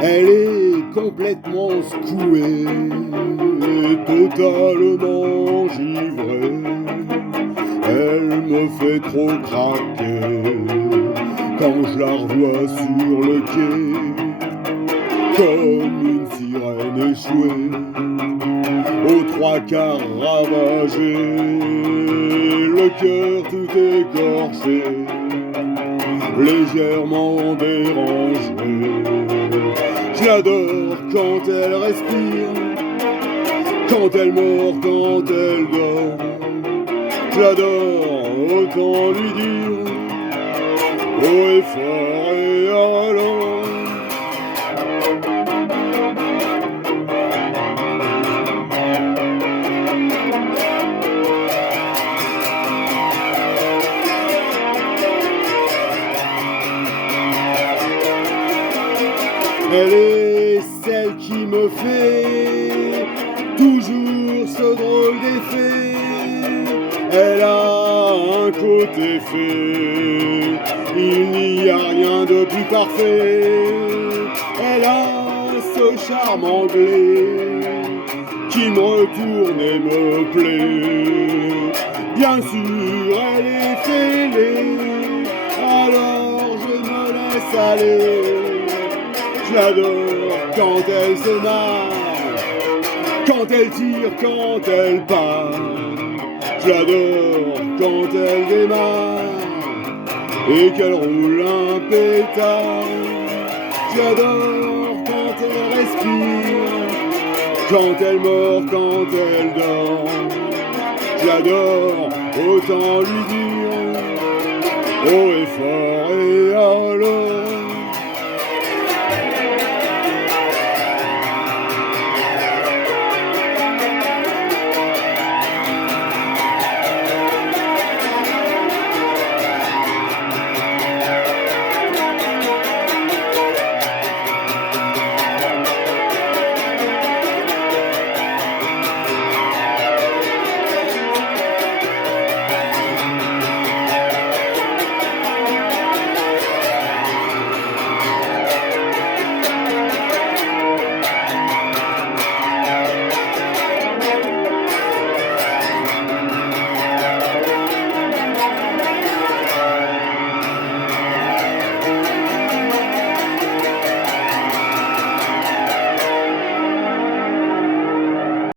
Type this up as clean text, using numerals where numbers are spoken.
Elle est complètement secouée, totalement givrée. Elle me fait trop craquer quand je la revois sur le quai, comme une sirène échouée, aux trois quarts ravagée, le cœur tout écorché, légèrement dérangé. Je l'adore quand elle respire, quand elle mord, quand elle dort. Je l'adore, autant lui dire haut et fort et à l'heure. Elle est celle qui me fait toujours ce drôle d'effet. Elle a un côté fait, il n'y a rien de plus parfait. Elle a ce charme anglais qui me retourne et me plaît. Bien sûr, elle est fêlée, alors je me laisse aller. Je l'adore quand elle se marre, quand elle tire, quand elle part. Je l'adore quand elle démarre et qu'elle roule un pétard. Je l'adore quand elle respire, quand elle mord, quand elle dort. Je l'adore, autant lui dire haut et fort.